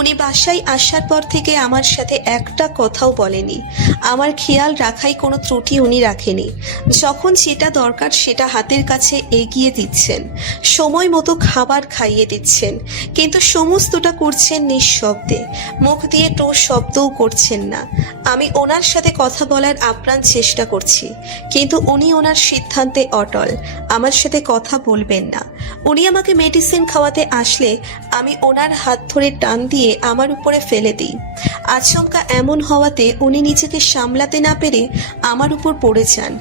উনি বাসায় আসার পর থেকে আমার সাথে একটা কথাও বলেনি। আমার খেয়াল রাখাই কোনো ত্রুটি উনি রাখেনি। যখন যেটা দরকার সেটা হাতের কাছে এগিয়ে দিচ্ছেন, সময় মতো খাবার খাইয়ে দিচ্ছেন, কিন্তু সমস্তটা করছেন নিঃশব্দে, মুখ দিয়ে টো শব্দও করছেন না। আমি ওনার সাথে কথা বলার আপ্রাণ চেষ্টা করছি, কিন্তু উনি ওনার সিদ্ধান্তে অটল, আমার সাথে কথা বলবেন না। উনি আমাকে মেডিসিন খাওয়াতে আসলে আমি ওনার হাত ধরে টান দিয়ে আমার উপরে ফেলে দিই। আচমকা এমন হওয়াতে উনি নিজেকে সামলাতে না পেরে আমার উপর পড়ে যান।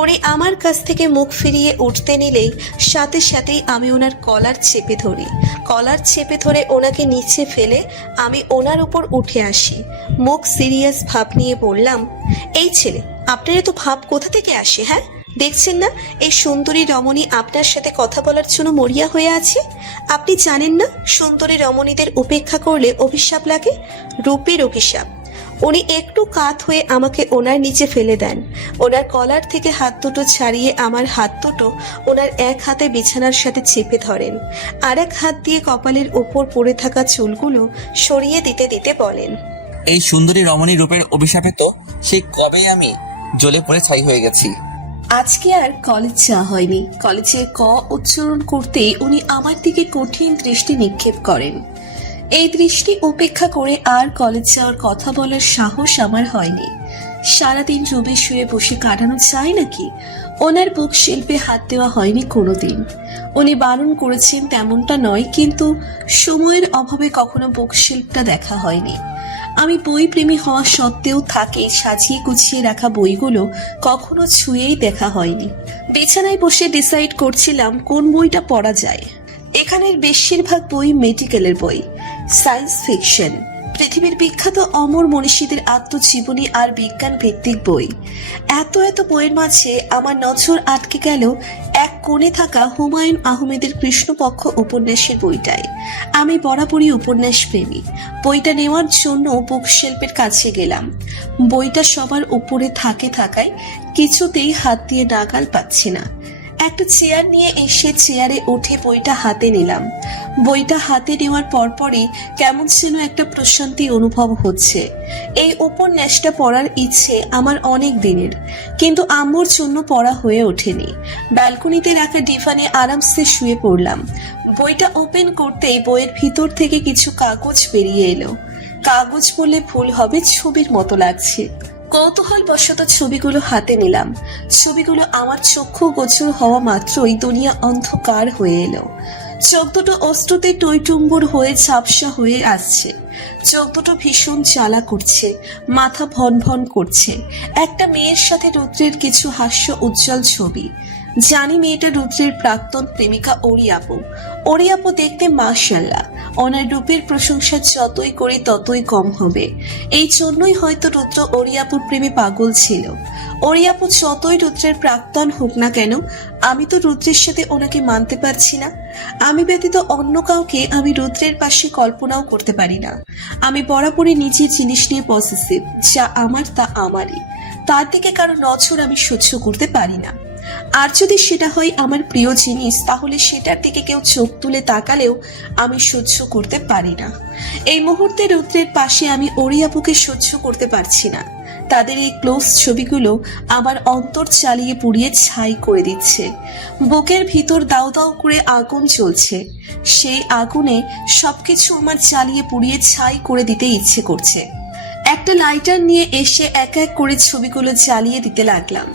উনি আমার কাছ থেকে মুখ ফিরিয়ে উঠতে নিলেই সাথে সাথেই আমি ওনার কলার চেপে ধরি। কলার চেপে ধরে ওনাকে নিচে ফেলে আমি ওনার উপর উঠে আসি। মুখ সিরিয়াস ভাব নিয়ে বললাম, এই ছেলে, আপনার এত ভাব কোথা থেকে আসে? হ্যাঁ, দেখছেন না এই সুন্দরী রমণী আপনার সাথে কথা বলার জন্য মরিয়া হয়ে আছে? আপনি জানেন না সুন্দরী রমণীদের উপেক্ষা করলে অভিশাপ লাগে, রূপের অভিশাপ। উনি একটু কাত হয়ে আমাকে ওনার নিচে ফেলে দেন। ওনার কলার থেকে হাত দুটো ছাড়িয়ে আমার হাত দুটো ওনার এক হাতে বিছানার সাথে চেপে ধরেন, আর এক হাত দিয়ে কপালের উপর পড়ে থাকা চুলগুলো সরিয়ে দিতে দিতে বলেন, এই সুন্দরী রমণী রূপের অভিশাপে তো সেই কবেই আমি জ্বলে পড়ে ছাই হয়ে গেছি। আজকে আর কলেজ যাওয়া হয়নি। কলেজের ক উচ্চারণ করতেই উনি আমার দিকে কঠিন দৃষ্টি নিক্ষেপ করেন। এই দৃষ্টি উপেক্ষা করে আর কলেজ যাওয়ার কথা বলার সাহস আমার হয়নি। সারাদিন রুমে শুয়ে বসে কাটানো যায় নাকি? ওনার বুক শিল্পে হাত দেওয়া হয়নি কোনোদিন। উনি বারণ করেছেন তেমনটা নয়, কিন্তু সময়ের অভাবে কখনো বুক শিল্পটা দেখা হয়নি। আমি বই প্রেমী হওয়া সত্ত্বেও থাকে সাজিয়ে গুছিয়ে রাখা বইগুলো কখনো ছুঁয়েই দেখা হয়নি। বিছানায় বসে ডিসাইড করছিলাম কোন বইটা পড়া যায়। এখানের বেশিরভাগ বই মেডিকেলের বই, সায়েন্স ফিকশন, পৃথিবীর বিখ্যাত অমর মনীষীদের আত্মজীবনী আর বিজ্ঞান ভিত্তিক বই। এত এত বইয়ের মাঝে আমার নজর আটকে গেল এক কোণে থাকা হুমায়ুন আহমেদের কৃষ্ণপক্ষ উপন্যাসের বইটায়। আমি বরাবরই উপন্যাস প্রেমী। বইটা নেওয়ার জন্য বুকশেল্ফের কাছে গেলাম। বইটা সবার উপরে থাকায় কিছুতেই হাত দিয়ে নাগাল পাচ্ছি না। একটা চেয়ার নিয়ে এসে চেয়ারে উঠে বইটা হাতে নিলাম। বইটা হাতে নেওয়ার পরপরই কেমন যেন একটা প্রশান্তি অনুভব হচ্ছে। এই উপন্যাসটা পড়ার ইচ্ছে আমার অনেক দিনের, কিন্তু আম্মুর জন্য পড়া হয়ে ওঠেনি। ব্যালকনিতে রাখা ডিভানে আরামসে শুয়ে পড়লাম। বইটা ওপেন করতেই বইয়ের ভিতর থেকে কিছু কাগজ বেরিয়ে এলো। কাগজ বললে ভুল হবে, ছবির মতো লাগছে। কৌতূহল বশত ছবিগুলো হাতে নিলাম। ছবিগুলো আমার চক্ষু গোচর হওয়া মাত্রই দুনিয়া অন্ধকার হয়ে এলো। চোখ দুটো অশ্রুতে টইটুম্বুর হয়ে ঝাপসা হয়ে আসছে। চোখ দুটো ভীষণ জ্বালা করছে, মাথা ভন ভন করছে। একটা মেয়ের সাথে রুদ্রের কিছু হাস্য উজ্জ্বল ছবি। জানি মেয়েটা রুদ্রের প্রাক্তন প্রেমিকা অরিয়াপু। অরিয়াপু দেখতে মাশাআল্লাহ। ওনার রূপের প্রশংসা যতই করি ততই কম হবে। এই জন্যই হয়তো রুদ্র অরিয়াপুর প্রেমে পাগল ছিল। অরিয়াপু যতই রুদ্রের প্রাক্তন হোক না কেন, আমি তো রুদ্রের সাথে ওনাকে মানতে পারছি না। আমি ব্যতীত অন্য কাউকে আমি রুদ্রের পাশে কল্পনাও করতে পারি না। আমি বরাবরই নিজের জিনিস নিয়ে পসেসিভ, যা আমার তা আমারই। তার দিকে কারো নজর আমি সহ্য করতে পারি না। আর যদি সেটা হয় আমার প্রিয় জিনিস, তাহলে সেটার দিকে কেউ চোখ তুলে তাকালেও আমি সহ্য করতে পারি না। এই মুহূর্তে রুদ্রের পাশে আমি অরিয়াপুকে সহ্য করতে পারছি না। তাদের এই ক্লোজ ছবিগুলো আমার অন্তর চালিয়ে পুড়িয়ে ছাই করে দিচ্ছে। বুকের ভিতর দাউ দাউ করে আগুন জ্বলছে। সেই আগুনে সবকিছু আমার চালিয়ে পুড়িয়ে ছাই করে দিতে ইচ্ছে করছে। একটা লাইটার নিয়ে এসে এক এক করে ছবিগুলো জ্বালিয়ে দিতে লাগলাম।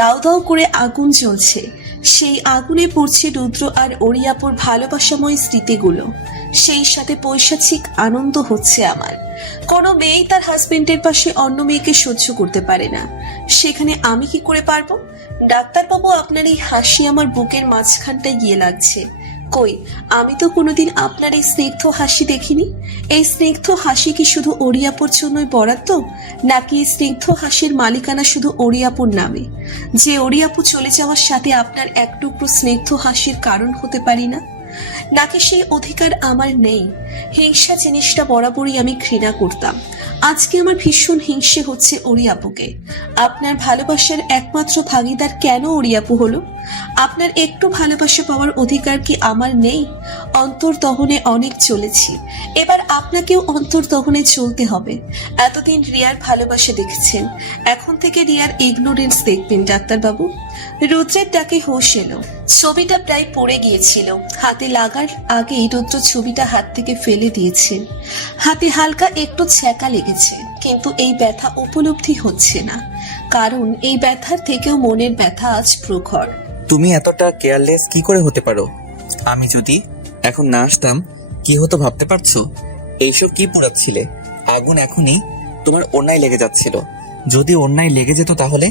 দাউ দাউ করে আগুন জ্বলছে। সেই আগুনে পড়ছে রুদ্র আর অরিয়াপুর ভালোবাসাময় স্মৃতিগুলো। সেই সাথে পৈশাচিক আনন্দ হচ্ছে আমার। কোনো মেয়েই তার হাজবেন্ডের পাশে অন্য মেয়েকে সহ্য করতে পারে না, সেখানে আমি কি করে পারবো? ডাক্তারবাবু, আপনার এই হাসি আমার বুকের মাঝখানটায় গিয়ে লাগছে। কই, আমি তো কোনোদিন আপনার এই স্নিগ্ধ হাসি দেখিনি। এই স্নিগ্ধ হাসি কি শুধু অরিয়াপুর জন্যই বরাদ্দ, নাকি এই স্নিগ্ধ হাসির মালিকানা শুধু অরিয়াপুর নামে? যে অরিয়াপু চলে যাওয়ার সাথে আপনার এক টুকরো স্নিগ্ধ হাসির কারণ হতে পারি না, নাকি সেই অধিকার আমার নেই? হিংসা জিনিসটা বরাবরই আমি ঘৃণা করতাম। আজকে আমার ভীষণ হিংসে হচ্ছে ওরি আপুকে। আপনার ভালোবাসার একমাত্র ভাগিদার কেন ওরি আপু হলো? আপনার একটু ভালোবাসা পাওয়ার অধিকার কি আমার নেই? অন্তর্দহনে অনেক চলেছি, এবার আপনাকেও অন্তর্দহনে চলতে হবে। এতদিন রিয়ার ভালোবাসা দেখেছেন, এখন থেকে রিয়ার ইগনোরেন্স দেখবেন ডাক্তারবাবু। রুদ্রের ডাকে হোশ এলো। ছবিটা প্রায় পড়ে গিয়েছিল, হাতে লাগার আগেই রুদ্র ছবিটা হাত থেকে ফেলে দিয়েছেন। হাতে হালকা একটু ছ্যাঁকা লেগেছে, কিন্তু এই ব্যথা উপলব্ধি হচ্ছে না, কারণ এই ব্যথার থেকেও মনের ব্যথা আজ প্রখর। তুমি এতটা কেয়ারলেস কি করে হতে পারো? আমি যদি এখন না আসতাম কি হতো ভাবতে পারছো? এইসব কি পোড়াচ্ছিলে? আগুন এখনই তোমার ওড়নায় লেগে যাচ্ছিল। যদি ওড়নায় লেগে যেত তাহলে?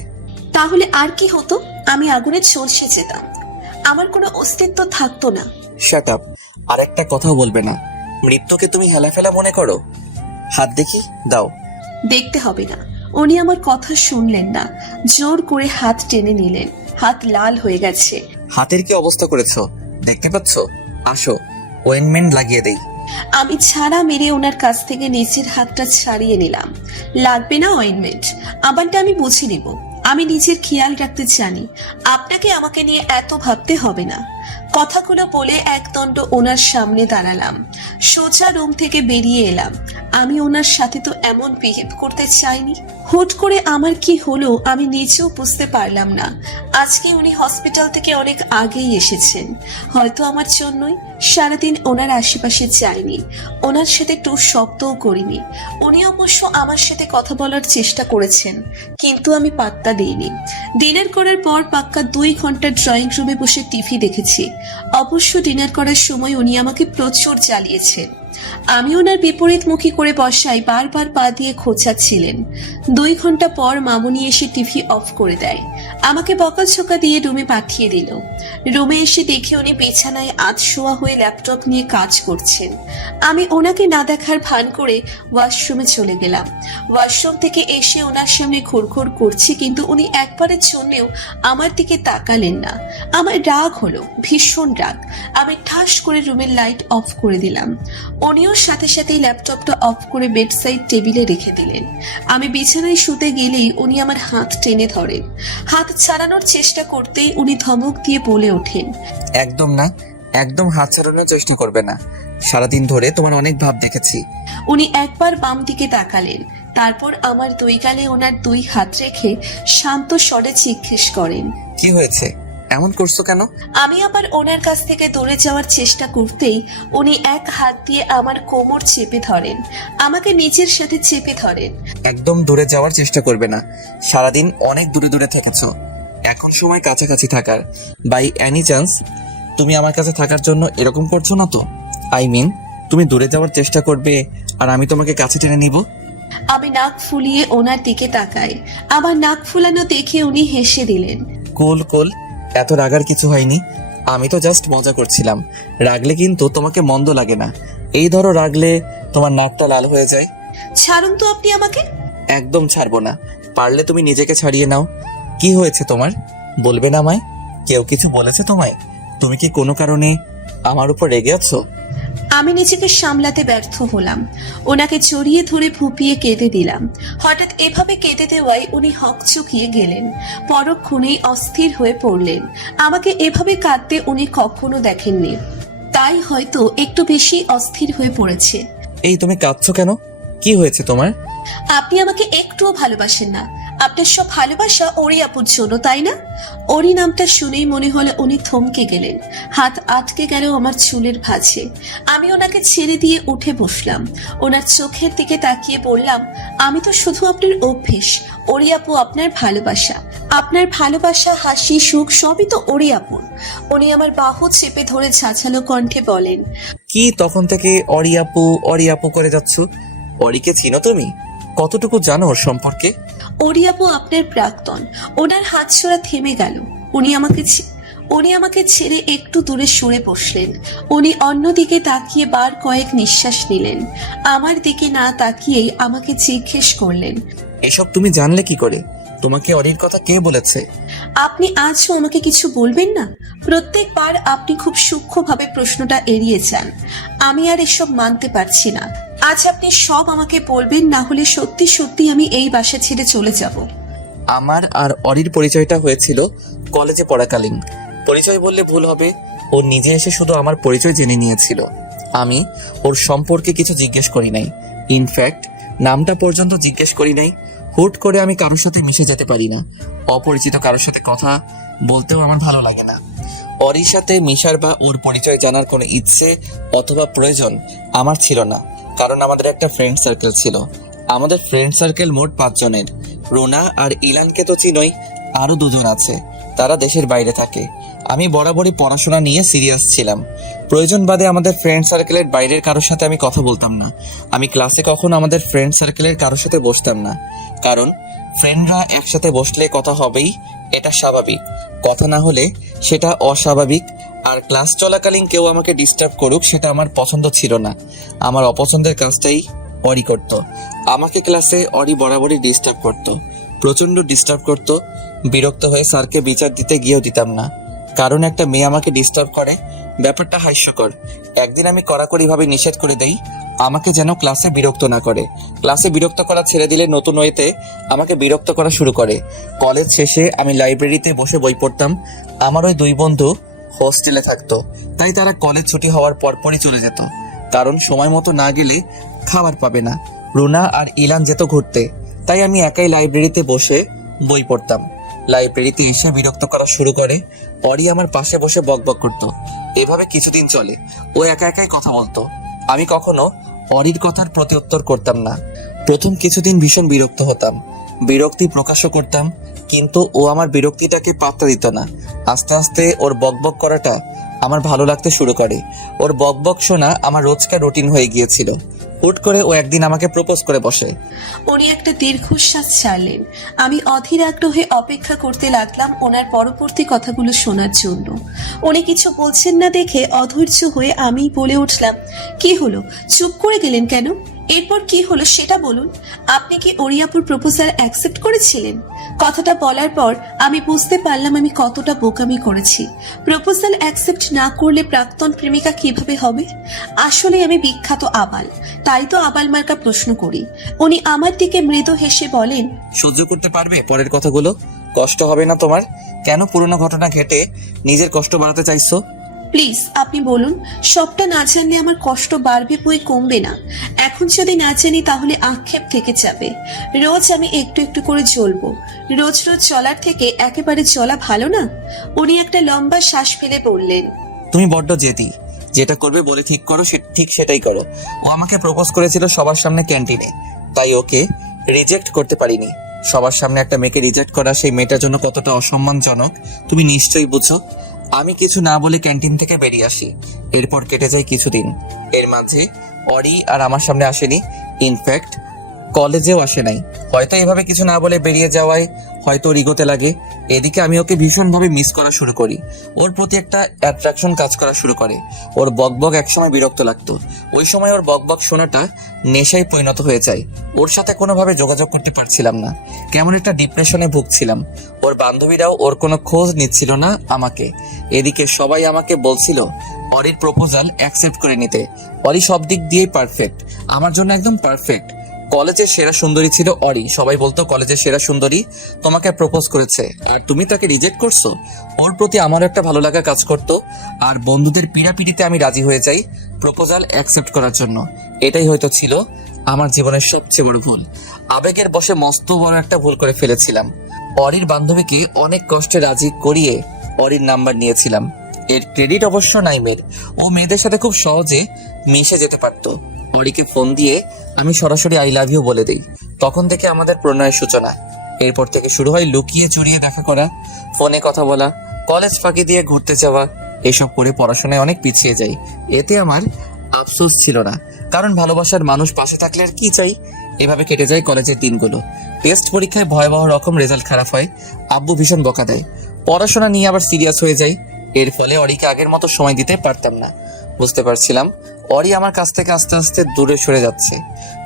তাহলে আর কি হতো? আমি আগুনে ঝলসে যেতাম, আমার কোনো অস্তিত্ব থাকতো না। Shut up. আর একটা কথাও বলবে না। মৃত্যুকে তুমি হেলাফেলা মনে করো? হাত দেখি, দাও। দেখতে হবে না। উনি আমার কথা শুনলেন না, জোর করে হাত টেনে নিলেন। হাত লাল হয়ে গেছে। হাতের কি অবস্থা করেছো দেখতে পাচ্ছ? আসো, ওয়েনমেন্ট লাগিয়ে দেই। আমি ছাড়া মেরে ওনার কাছ থেকে নিজের হাতটা ছাড়িয়ে নিলাম। লাগবে না অয়েনমেন্ট, আমারটা আমি বুঝে নিব। আমি নিজের খেয়াল রাখতে জানি, আপনাকে আমাকে নিয়ে এত ভাবতে হবে না। কথাগুলো বলে একদণ্ড ওনার সামনে দাঁড়ালাম। সোজা রুম থেকে বেরিয়ে এলাম। আমি ওনার সাথে তো এমন বিহেভ করতে চাইনি। হুট করে আমার কি হলো আমি নিজেও বুঝতে পারলাম না। আজকে উনি হসপিটাল থেকে অনেক আগেই এসেছেন, হয়তো আমার জন্যই। সারাদিন ওনার আশেপাশে যাইনি, ওনার সাথে টু শব্দও করিনি। উনি অবশ্য আমার সাথে কথা বলার চেষ্টা করেছেন, কিন্তু আমি পাত্তা দিইনি। ডিনার করার পর পাক্কা 2 ঘন্টা ড্রয়িং রুমে বসে টিভি দেখেছি। অবশ্য ডিনার করার সময় উনি আমাকে প্রচুর জ্বালিয়েছেন। আমি ওনার বিপরীতমুখী করে বসায় বারবার পা দিয়ে খোঁচাচ্ছিলেন। 2 ঘন্টা পর মামুনি এসে টিভি অফ করে দেয়, আমাকে বকাঝকা দিয়ে রুমে পাঠিয়ে দিল। রুমে এসে দেখে উনি বিছানায় আধশোয়া হয়ে ল্যাপটপ নিয়ে কাজ করছেন। আমি ওনাকে না দেখার ভান করে ওয়াশরুমে চলে গেলাম। ওয়াশরুম থেকে এসে ওনার সামনে ঘুরঘুর করছি, কিন্তু উনি একবারের জন্যেও আমার দিকে তাকালেন না। আমার রাগ হলো, ভীষণ রাগ। আমি ঠাস করে রুমের লাইট অফ করে দিলাম। উনিও সাথে সাথেই ল্যাপটপটা অফ করে বেডসাইড টেবিলে রেখে দিলেন। আমি বিছানায় শুতে গেলেই উনি আমার হাত টেনে ধরেন। হাত ছাড়ানোর চেষ্টা করতেই উনি ধমক দিয়ে বলে ওঠেন, একদম না, একদম হাত ছাড়ানোর চেষ্টা করবে না। সারাদিন ধরে তোমার অনেক ভাব দেখেছি। উনি একবার বাম দিকে তাকালেন, তারপর আমার 2 গালে ওনার 2 হাত রেখে শান্ত স্বরে জিজ্ঞেস করেন, কি হয়েছে? এমন করছো কেন? আমি আবার ওনার কাছ থেকে দূরে যাওয়ার চেষ্টা করতেই উনি এক হাত দিয়ে আমার কোমর চেপে ধরেন, আমাকে নিজের সাথে চেপে ধরেন। একদম দূরে যাওয়ার চেষ্টা করবে না। সারাদিন অনেক দূরে দূরে থেকেছো, এখন সময় কাছাকাছি থাকার। বাই এনি চান্স তুমি আমার কাছে থাকার জন্য এরকম করছো না তো? আই মিন, তুমি দূরে যাওয়ার চেষ্টা করবে আর আমি তোমাকে কাছে টেনে নিব? আমি নাক ফুলিয়ে ওনার দিকে তাকাই। আমার নাক ফুলানো দেখে উনি হেসে দিলেন। কুল কুল, এত রাগার কিছু হয়নি। আমি তো জাস্ট মজা করছিলাম। রাগলে কিন্তু তোমাকে মন্দ লাগে না। এই ধরো রাগলে তোমার নাকটা লাল হয়ে যায়। ছাড়ুন তো আপনি আমাকে। একদম ছাড়বো না। পারলে তুমি নিজেকে ছাড়িয়ে নাও। কি হয়েছে তোমার? বলবে না আমায়? কেউ কিছু বলেছে তোমায়? তুমি কি কোনো কারণে আমার উপর রেগে আছো? আমি নিজেকে সামলাতে ব্যর্থ হলাম। ওনাকে জড়িয়ে ধরে ফুপিয়ে কেঁদে দিলাম। হঠাৎ এভাবে কেঁদে দেওয়ায় উনি হকচকিয়ে গেলেন, পরক্ষণেই অস্থির হয়ে পড়লেন। আমাকে এভাবে কাঁদতে উনি কখনো দেখেননি, তাই হয়তো একটু বেশি অস্থির হয়ে পড়েছে। এই তুমি কাঁদছো কেন? কি হয়েছে তোমার? আপনি আমাকে একটুও ভালোবাসেন না। আপনার সব ভালোবাসা ওরি আপুর জন্য, তাই না? ওরি নামটা শুনেই মনে হলো উনি থমকে গেলেন। হাত আটকে গেল আমার চুলের ভাঁজে। আমি ওনাকে ছেড়ে দিয়ে উঠে বসলাম। ওনার চোখের দিকে তাকিয়ে বললাম, আমি তো শুধু আপনার অভ্যেস। ওরি আপু আপনার ভালোবাসা। আপনার ভালোবাসা, হাসি, সুখ সবই তো ওরি আপুর। উনি আমার বাহু চেপে ধরে ঝাঁঝালো কণ্ঠে বলেন, কি তখন থেকে অরি আপু করে যাচ্ছ? অরিকে চিনো তুমি? কতটুকু জানো ওর সম্পর্কে? ওরি আপু আপনার প্রাক্তন। ওনার হাত ছোড়া থেমে গেল। উনি আমাকে ছেড়ে একটু দূরে সরে বসলেন। উনি অন্যদিকে তাকিয়ে বার কয়েক নিঃশ্বাস নিলেন। আমার দিকে না তাকিয়েই আমাকে জিজ্ঞেস করলেন, এসব তুমি জানলে কি করে? তোমাকে অরির কথা কে বলেছে? আপনি আজও আমাকে কিছু বলবেন না? প্রত্যেকবার আপনি খুব সূক্ষ্মভাবে প্রশ্নটা এড়িয়ে যান। আমি আর এসব মানতে পারছি না। আজ আপনি সব আমাকে বলবেন, না হলে সত্যি সত্যি আমি এই বাসা ছেড়ে চলে যাব। আমার আর অরির পরিচয়টা হয়েছিল কলেজে পড়াকালীন। পরিচয় বললে ভুল হবে, ও নিজে এসে শুধু আমার পরিচয় জেনে নিয়েছিল। আমি ওর সম্পর্কে কিছু জিজ্ঞেস করি নাই, ইনফ্যাক্ট নামটা পর্যন্ত জিজ্ঞেস করি নাই। হুট করে আমি কারোর সাথে মিশে যেতে পারি না, অপরিচিত কারোর সাথে কথা বলতেও আমার ভালো লাগে না। অরির সাথে মিশার বা ওর পরিচয় জানার কোনো ইচ্ছে অথবা প্রয়োজন আমার ছিল না, কারণ আমাদের একটা ফ্রেন্ড সার্কেল ছিল। আমাদের ফ্রেন্ড সার্কেল মোট 5 জনের। রোনা আর ইলানকে তো চিনোই, আরো 2 জন আছে, তারা দেশের বাইরে থাকে। আমি বরাবরই পড়াশোনা নিয়ে সিরিয়াস ছিলাম। প্রয়োজন বাদে আমাদের ফ্রেন্ড সার্কেলের বাইরের কারোর সাথে আমি কথা বলতাম না। আমি ক্লাসে কখনো আমাদের ফ্রেন্ড সার্কেলের কারোর সাথে বসতাম না, কারণ ফ্রেন্ডরা একসাথে বসলে কথা হবেই, এটা স্বাভাবিক। কথা না হলে সেটা অস্বাভাবিক। আর ক্লাস চলাকালীন কেউ আমাকে ডিস্টার্ব করুক, সেটা আমার পছন্দ ছিল না। আমার অপছন্দের কাজটাই অরি করত। আমাকে ক্লাসে অরি বরাবরই ডিস্টার্ব করত, প্রচন্ড ডিস্টার্ব করত। বিরক্ত হয়ে স্যারকে বিচার দিতে গিয়েও দিতাম না, কারণ একটা মেয়ে আমাকে ডিস্টার্ব করে, ব্যাপারটা হাস্যকর। একদিন আমি কড়াকড়িভাবে নিষেধ করে দেই আমাকে যেন ক্লাসে বিরক্ত না করে। ক্লাসে বিরক্ত করা ছেড়ে দিলে নতুন ওয়েতে আমাকে বিরক্ত করা শুরু করে। কলেজ শেষে আমি লাইব্রেরিতে বসে বই পড়তাম। আমার ওই 2 বন্ধু হোস্টেলে থাকতো, তাই তারা কলেজ ছুটি হওয়ার পরপরই চলে যেত, কারণ সময় মতো না গেলে খাবার পাবে না। রুনা আর ইলান যেত ঘুরতে, তাই আমি একাই লাইব্রেরিতে বসে বই পড়তাম। লাইব্রেরিতে এসে বিরক্ত করা শুরু করে। অরি আমার পাশে বসে বকবক করতো। এভাবে কিছুদিন চলে। ও একা একাই কথা বলতো, আমি কখনো অরির কথার প্রতি উত্তর করতাম না। প্রথম কিছুদিন ভীষণ বিরক্ত হতাম, বিরক্তি প্রকাশও করতাম, কিন্তু ও আমার বিরক্তিটাকে পাত্তা দিত না। আস্তে আস্তে ওর বকবক করাটা আমার ভালো লাগতে শুরু করে। ওর বকবক শোনা আমার রোজকার রুটিন হয়ে গিয়েছিল। হুট করে ও একদিন আমাকে প্রপোজ করে বসে। উনি একটা দীর্ঘশ্বাস ছাড়লেন। আমি অধীর আগ্রহে অপেক্ষা করতে লাগলাম ওনার পরবর্তী কথাগুলো শোনার জন্য। উনি কিছু বলছেন না দেখে অধৈর্য হয়ে আমি বলে উঠলাম, কি হলো, চুপ করে গেলেন কেন? এরপর কি হলো সেটা বলুন। আপনি কি ওরিয়াপুর প্রপোজাল অ্যাকসেপ্ট করেছিলেন? কথাটা বলার পর আমি বুঝতে পারলাম আমি কতটা বোকামি করেছি। প্রপোজাল অ্যাকসেপ্ট না করলে প্রাক্তন প্রেমিকা কিভাবে হবে? আসলে আমি বিখ্যাত আবাল, তাই তো আবাল মার্কা প্রশ্ন করি। উনি আমার দিকে মৃদু হেসে বলেন, সহ্য করতে পারবে পরের কথাগুলো? কষ্ট হবে না তোমার? কেন পুরনো ঘটনা ঘেটে নিজের কষ্ট বাড়াতে চাইছো? প্লিজ আপনি বলুন। সবটা না জানলে আমার কষ্ট বাড়বে বই কমবে না। এখন যদি না জানি তাহলে আক্ষেপ থেকে যাবে। রোজ আমি একটু একটু করে জ্বলবো। রোজ রোজ চলার থেকে একেবারে চলা ভালো না? উনি একটা লম্বা শ্বাস ফেলে বললেন, তুমি বড্ড জেদি, যেটা করবে বলে ঠিক করো, ঠিক সেটাই করো। ও আমাকে প্রপোজ করেছিল সবার সামনে ক্যান্টিনে, তাই ওকে রিজেক্ট করতে পারিনি। সবার সামনে একটা মেয়েকে রিজেক্ট করা সেই মেয়েটার জন্য কতটা অসম্মানজনক তুমি নিশ্চয়ই বুঝো। আমি কিছু না বলে ক্যান্টিন থেকে বেরিয়ে আসি। এরপর কেটে যায় কিছুদিন। এর মাঝে অরি আর আমার সামনে আসেনি, ইনফ্যাক্ট কলেজেও আসে নাই। হয়তো এভাবে কিছু না বলে বেরিয়ে যাওয়ায় হয়তো ওর ইগোতে লাগে। এদিকে আমি ওকে ভীষণভাবে মিস করা শুরু করি। ওর প্রতি একটা অ্যাট্রাকশন কাজ করা শুরু করে। ওর বকবক একসময় বিরক্ত লাগতো। ওই সময় ওর বকবক শোনাটা নেশায় পরিণত হয়ে যায়। ওর সাথে কোনোভাবে যোগাযোগ করতে পারছিলাম না, কেমন একটা ডিপ্রেশনে ভুগছিলাম। ওর বান্ধবীরাও ওর কোনো খোঁজ নিচ্ছিল না আমাকে। এদিকে সবাই আমাকে বলছিল অরির প্রপোজাল অ্যাকসেপ্ট করে নিতে। অরি সব দিক দিয়েই পারফেক্ট, আমার জন্য একদম পারফেক্ট। কলেজের সেরা সুন্দরী ছিল অরি। সবাই বলতো কলেজের সেরা সুন্দরী তোমাকে প্রপোজ করেছে আর তুমি তাকে রিজেক্ট করছো। ওর প্রতি আমারও একটা ভালো লাগা কাজ করতো, আর বন্ধুদের পিড়াপিড়িতে আমি রাজি হয়ে যাই প্রপোজাল অ্যাকসেপ্ট করার জন্য। এটাই হয়তো ছিল আমার জীবনের সবচেয়ে বড় ভুল। আবেগের বশে মস্ত বড় একটা ভুল করে ফেলেছিলাম। অরির বান্ধবীকে অনেক কষ্টে রাজি করিয়ে অরির নাম্বার নিয়েছিলাম। এর ক্রেডিট অবশ্য নাইমের। ও মেয়েদের সাথে খুব সহজে মিশে যেতে পারতো। অরিকে ফোন দিয়ে আমি সরাসরি আই লাভ ইউ বলে দিই। তখন থেকে আমাদের প্রণয়ের সূচনা। এরপর থেকে শুরু হয় লুকিয়ে চুরিয়ে দেখা করা, ফোনে কথা বলা, কলেজ ফাঁকি দিয়ে ঘুরতে যাওয়া। এসব করে পড়াশোনায় অনেক পিছিয়ে যাই। এতে আমার আফসোস ছিল না, কারণ ভালোবাসার মানুষ পাশে থাকলে আর কি চাই। এভাবে কেটে যায় কলেজের দিনগুলো। টেস্ট পরীক্ষায় ভয়াবহ রকম রেজাল্ট খারাপ হয়। আব্বু ভীষণ বকা দেয়। পড়াশোনা নিয়ে আবার সিরিয়াস হয়ে যায়। এর ফলে অরিকে আগের মতো সময় দিতে পারতাম না। বুঝতে পারছিলাম অরি আমার কাছ থেকে আস্তে আস্তে দূরে সরে যাচ্ছে।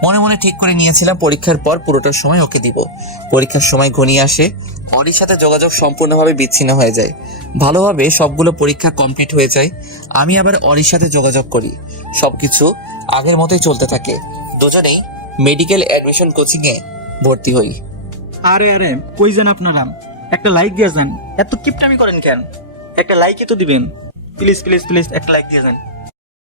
মনে মনে ঠিক করে নিয়েছিলাম পরীক্ষার পর পুরোটার সময় ওকে দিব। পরীক্ষার সময় ঘনিয়ে আসে, অরির সাথে যোগাযোগ সম্পূর্ণভাবে বিচ্ছিন্ন হয়ে যায়। ভালোভাবে সবগুলো পরীক্ষা কমপ্লিট হয়ে যায়। আমি আবার অরির সাথে যোগাযোগ করি। সবকিছু আগের মতোই চলতে থাকে। দুজনেই মেডিকেল অ্যাডমিশন কোচিংয়ে ভর্তি হই। আরে আরে কই যান আপনারা? একটা লাইক দিয়ে যান। এত কিপটামি করেন কেন? একটা লাইকই তো দিবেন। প্লিজ প্লিজ প্লিজ একটা লাইক দিয়ে যান।